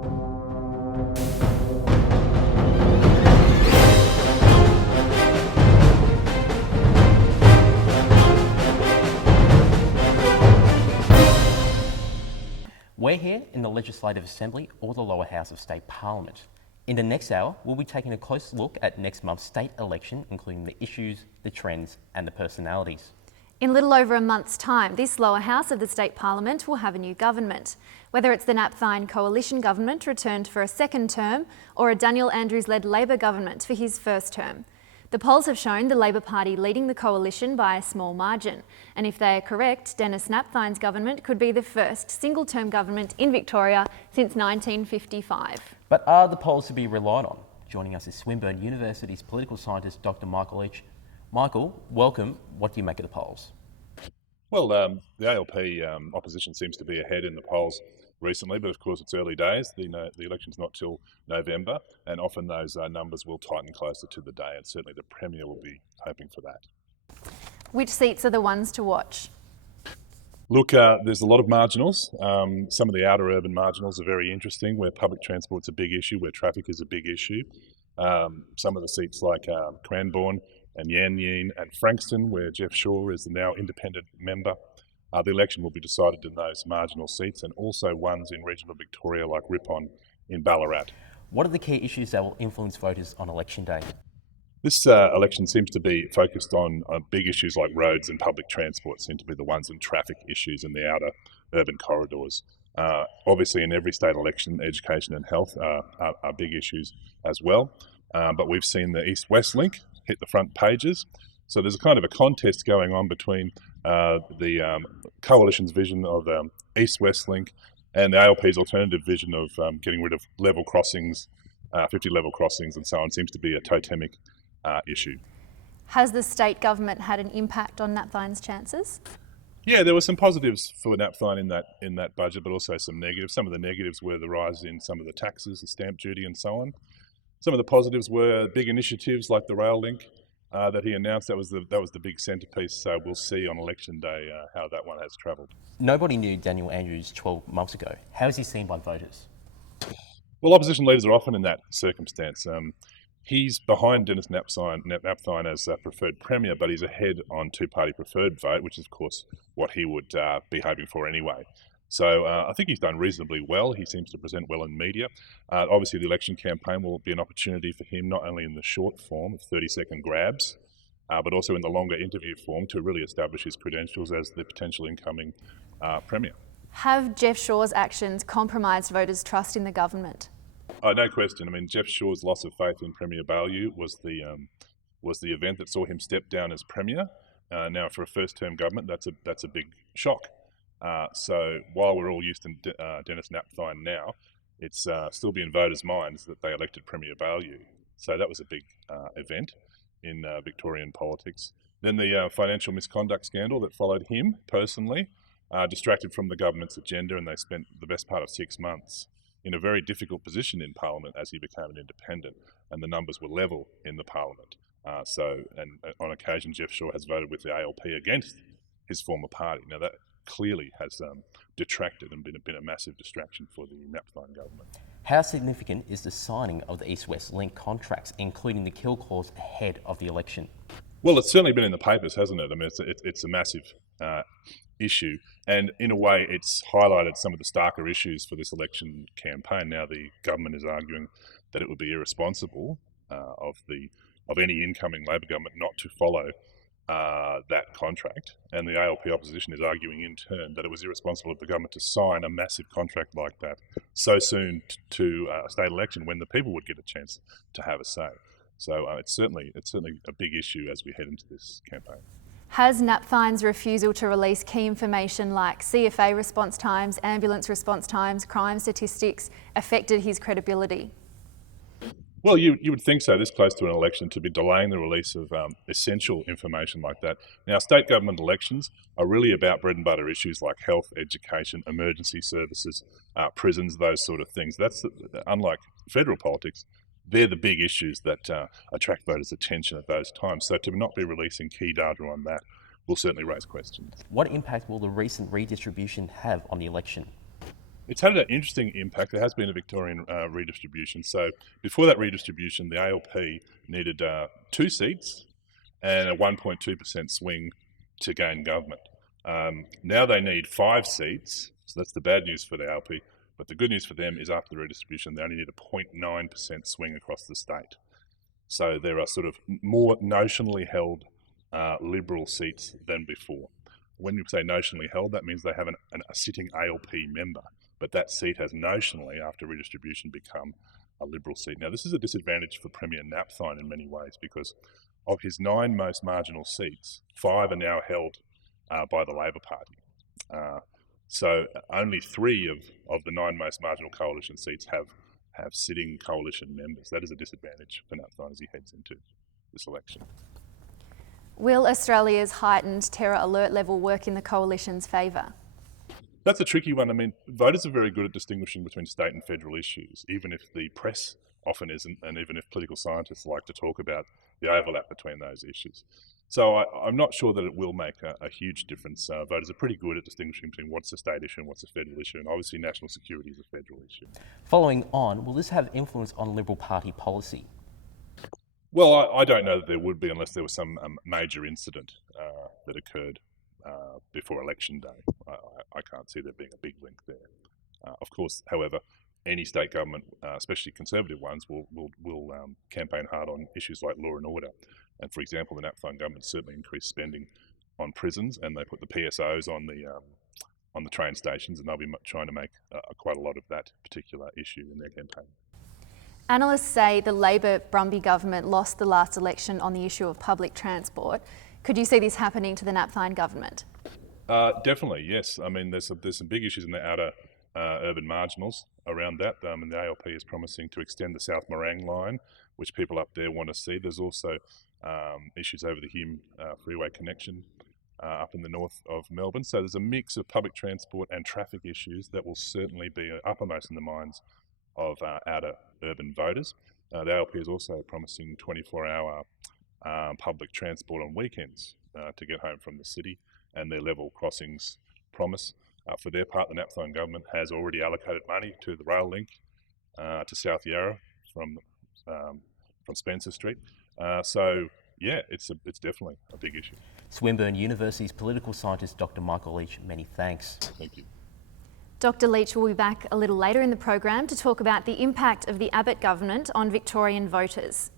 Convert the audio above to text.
We're here in the Legislative Assembly or the lower house of State Parliament. In the next hour, we'll be taking a close look at next month's state election, including the issues, the trends and the personalities. In little over a month's time, this lower house of the State Parliament will have a new government. Whether it's the Napthine coalition government returned for a second term or a Daniel Andrews-led Labor government for his first term. The polls have shown the Labor Party leading the coalition by a small margin. And if they are correct, Dennis Napthine's government could be the first single-term government in Victoria since 1955. But are the polls to be relied on? Joining us is Swinburne University's political scientist, Dr. Michael Leach. Michael, welcome. What do you make of the polls? Well, the ALP opposition seems to be ahead in the polls recently, but of course it's early days. The election's not till November, and often those numbers will tighten closer to the day, and certainly the Premier will be hoping for that. Which seats are the ones to watch? Look, there's a lot of marginals. Some of the outer urban marginals are very interesting, where public transport's a big issue, where traffic is a big issue. Some of the seats like Cranbourne and Yan Yean and Frankston, where Jeff Shaw is the now independent member. The election will be decided in those marginal seats, and also ones in regional Victoria like Ripon in Ballarat. What are the key issues that will influence voters on election day? This election seems to be focused on big issues like roads and public transport seem to be the ones, and traffic issues in the outer urban corridors. Obviously in every state election, education and health are big issues as well. But we've seen the East-West link hit the front pages. So there's a kind of a contest going on between the Coalition's vision of East-West link and the ALP's alternative vision of getting rid of level crossings, 50 level crossings and so on. Seems to be a totemic issue. Has the state government had an impact on Napthine's chances? Yeah, there were some positives for Napthine in that budget, but also some negatives. Some of the negatives were the rise in some of the taxes, the stamp duty and so on. Some of the positives were big initiatives like the rail link that he announced. That was the big centrepiece. So we'll see on election day how that one has travelled. Nobody knew Daniel Andrews 12 months ago. How is he seen by voters? Well, opposition leaders are often in that circumstance. He's behind Dennis Napthine as preferred premier, but he's ahead on two-party preferred vote, which is, of course, what he would be hoping for anyway. So I think he's done reasonably well. He seems to present well in media. Obviously, the election campaign will be an opportunity for him, not only in the short form of 30-second grabs, but also in the longer interview form to really establish his credentials as the potential incoming premier. Have Jeff Shaw's actions compromised voters' trust in the government? Oh, no question. I mean, Jeff Shaw's loss of faith in Premier Baillieu was the event that saw him step down as premier. Now, for a first-term government, that's a big shock. So while we're all used to Dennis Napthine now, it's still be in voters' minds that they elected Premier Baillieu. So that was a big event in Victorian politics. Then the financial misconduct scandal that followed him personally distracted from the government's agenda, and they spent the best part of 6 months in a very difficult position in Parliament as he became an independent, and the numbers were level in the Parliament. And on occasion, Jeff Shaw has voted with the ALP against his former party. Now that clearly has detracted and been a massive distraction for the Napthine government. How significant is the signing of the East-West link contracts, including the kill clause ahead of the election? Well, it's certainly been in the papers, hasn't it? I mean, it's a massive issue, and in a way it's highlighted some of the starker issues for this election campaign. Now the government is arguing that it would be irresponsible of any incoming Labor government not to follow that contract, and the ALP opposition is arguing in turn that it was irresponsible of the government to sign a massive contract like that so soon to a state election when the people would get a chance to have a say. So it's certainly a big issue as we head into this campaign. Has Napthine's refusal to release key information like CFA response times, ambulance response times, crime statistics affected his credibility? Well, you would think so, this close to an election, to be delaying the release of essential information like that. Now, state government elections are really about bread and butter issues like health, education, emergency services, prisons, those sort of things. That's unlike federal politics. They're the big issues that attract voters' attention at those times. So to not be releasing key data on that will certainly raise questions. What impact will the recent redistribution have on the election? It's had an interesting impact. There has been a Victorian redistribution. So before that redistribution, the ALP needed 2 seats and a 1.2% swing to gain government. Now they need 5 seats, so that's the bad news for the ALP. But the good news for them is after the redistribution, they only need a 0.9% swing across the state. So there are sort of more notionally held Liberal seats than before. When you say notionally held, that means they have a sitting ALP member, but that seat has notionally, after redistribution, become a Liberal seat. Now, this is a disadvantage for Premier Napthine in many ways because of his 9 most marginal seats, 5 are now held by the Labor Party. So only 3 of the 9 most marginal coalition seats have sitting coalition members. That is a disadvantage for Napthine as he heads into this election. Will Australia's heightened terror alert level work in the coalition's favour? That's a tricky one. I mean, voters are very good at distinguishing between state and federal issues, even if the press often isn't, and even if political scientists like to talk about the overlap between those issues. So I'm not sure that it will make a huge difference. Voters are pretty good at distinguishing between what's a state issue and what's a federal issue, and obviously national security is a federal issue. Following on, will this have influence on Liberal Party policy? Well, I don't know that there would be unless there was some major incident that occurred before election day. I can't see there being a big link there. Of course, however, any state government, especially Conservative ones, will campaign hard on issues like law and order. And for example, the Napthine government certainly increased spending on prisons, and they put the PSOs on the train stations, and they'll be trying to make quite a lot of that particular issue in their campaign. Analysts say the Labor Brumby government lost the last election on the issue of public transport. Could you see this happening to the Napthine government? Definitely, yes. I mean, there's some big issues in the outer urban marginals around that, and the ALP is promising to extend the South Morang line, which people up there want to see. There's also issues over the Hume freeway connection up in the north of Melbourne. So there's a mix of public transport and traffic issues that will certainly be uppermost in the minds of outer urban voters. The ALP is also promising 24-hour public transport on weekends to get home from the city, and their level crossings promise. For their part, the Napthine government has already allocated money to the rail link to South Yarra from Spencer Street. So yeah, it's definitely a big issue. Swinburne University's political scientist Dr. Michael Leach, many thanks. Thank you. Dr. Leach will be back a little later in the program to talk about the impact of the Abbott government on Victorian voters.